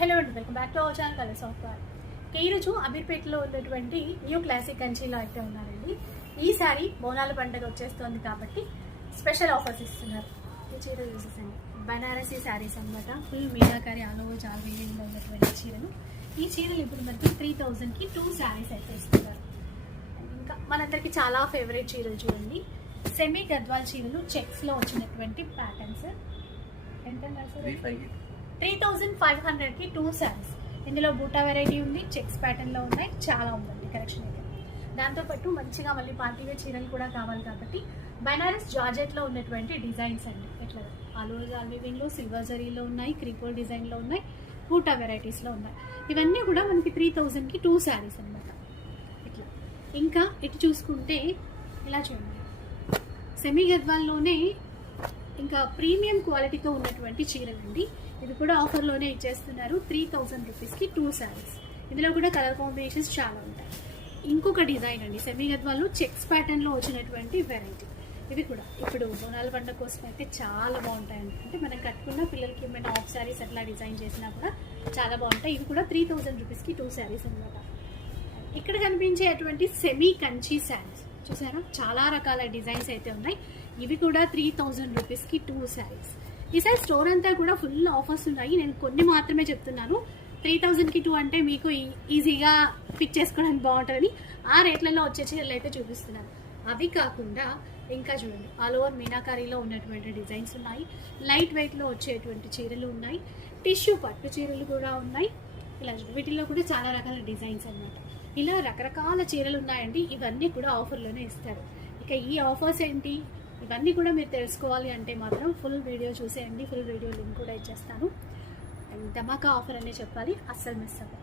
Hello అండి, welcome back to our channel colours of bar. ఈరోజు అమీర్పేటలో ఉన్నటువంటి న్యూ క్లాసిక్ కంచీలో అయితే ఉన్నారండి. ఈ సారీ బోనాల పండుగ వచ్చేస్తుంది కాబట్టి స్పెషల్ ఆఫర్స్ ఇస్తున్నారు. ఈ చీర చూసేసండి, బనారసీ శారీస్ అనమాట. ఫుల్ మీనాకారి ఆల్ ఓవర్ జాల్వీలో ఉన్నటువంటి చీరలు. ఈ చీరలు ఇప్పుడు మనకి 3000కి 2 శారీస్ అయితే ఇస్తున్నారు. ఇంకా మనందరికి చాలా ఫేవరెట్ చీరలు చూడండి, సెమీ గద్వాల్ చీరలు చెక్స్లో వచ్చినటువంటి ప్యాటర్న్స్. ఎంత 3500కి 2 శారీస్. ఇందులో బూటా వెరైటీ ఉంది, చెక్స్ ప్యాటర్న్లో ఉన్నాయి, చాలా ఉందండి కలెక్షన్ అయితే. దాంతోపాటు మంచిగా మళ్ళీ పార్టీవేర్ చీరలు కూడా కావాలి కాబట్టి బనారస్ జార్జెట్లో ఉన్నటువంటి డిజైన్స్ అండి. ఎట్లా ఆల్ ఓవర్ జాల్వీవింగ్లో, సిల్వర్ జరీలో ఉన్నాయి, క్రీపోల్ డిజైన్లో ఉన్నాయి, బూటా వెరైటీస్లో ఉన్నాయి. ఇవన్నీ కూడా మనకి 3000కి 2 శారీస్ అనమాట. ఇట్లా ఇంకా ఇటు చూసుకుంటే ఇలా చూడండి, సెమీ గద్వాల్లోనే ఇంకా ప్రీమియం క్వాలిటీతో ఉన్నటువంటి చీరలండి. ఇది కూడా ఆఫర్లోనే ఇచ్చేస్తున్నారు. 3000 రూపీస్కి 2 శారీస్. ఇందులో కూడా కలర్ కాంబినేషన్స్ చాలా ఉంటాయి. ఇంకొక డిజైన్ అండి, సెమీ గద్వాల్లో చెక్స్ ప్యాటర్న్లో వచ్చినటువంటి వెరైటీ. ఇవి కూడా ఇప్పుడు బోనాల పండుగ కోసం అయితే చాలా బాగుంటాయండి. అంటే మనం కట్టుకున్న పిల్లలకి ఏమైనా ఆఫ్ శారీస్ అట్లా డిజైన్ చేసినా కూడా చాలా బాగుంటాయి. ఇవి కూడా 3000 రూపీస్కి 2 శారీస్ అనమాట. ఇక్కడ కనిపించేటువంటి సెమీ కంచి శారీస్ చూసారా, చాలా రకాల డిజైన్స్ అయితే ఉన్నాయి. ఇవి కూడా 3000 రూపీస్కి 2 శారీస్. ఈసారి స్టోర్ అంతా కూడా ఫుల్ ఆఫర్స్ ఉన్నాయి. నేను కొన్ని మాత్రమే చెప్తున్నాను. 3000కి 2 అంటే మీకు ఈజీగా పిక్ చేసుకోవడానికి బాగుంటుందని ఆ రేట్లలో వచ్చే చీరలు అయితే చూపిస్తున్నాను. అవి కాకుండా ఇంకా చూడండి, ఆల్ ఓవర్ మీనాకారీలో ఉన్నటువంటి డిజైన్స్ ఉన్నాయి, లైట్ వెయిట్లో వచ్చేటువంటి చీరలు ఉన్నాయి, టిష్యూ పట్టు చీరలు కూడా ఉన్నాయి. ఇలా వీటిల్లో కూడా చాలా రకాల డిజైన్స్ అన్నమాట. ఇలా రకరకాల చీరలు ఉన్నాయండి. ఇవన్నీ కూడా ఆఫర్లోనే ఇస్తారు. ఇక ఈ ఆఫర్స్ ఏంటి, ఇవన్నీ కూడా మీరు తెలుసుకోవాలి అంటే మాత్రం ఫుల్ వీడియో చూసేయండి. ఫుల్ వీడియో లింక్ కూడా ఇచ్చేస్తాను. ధమాకా ఆఫర్ అనే చెప్పాలి, అస్సలు మిస్ అవ్వదు.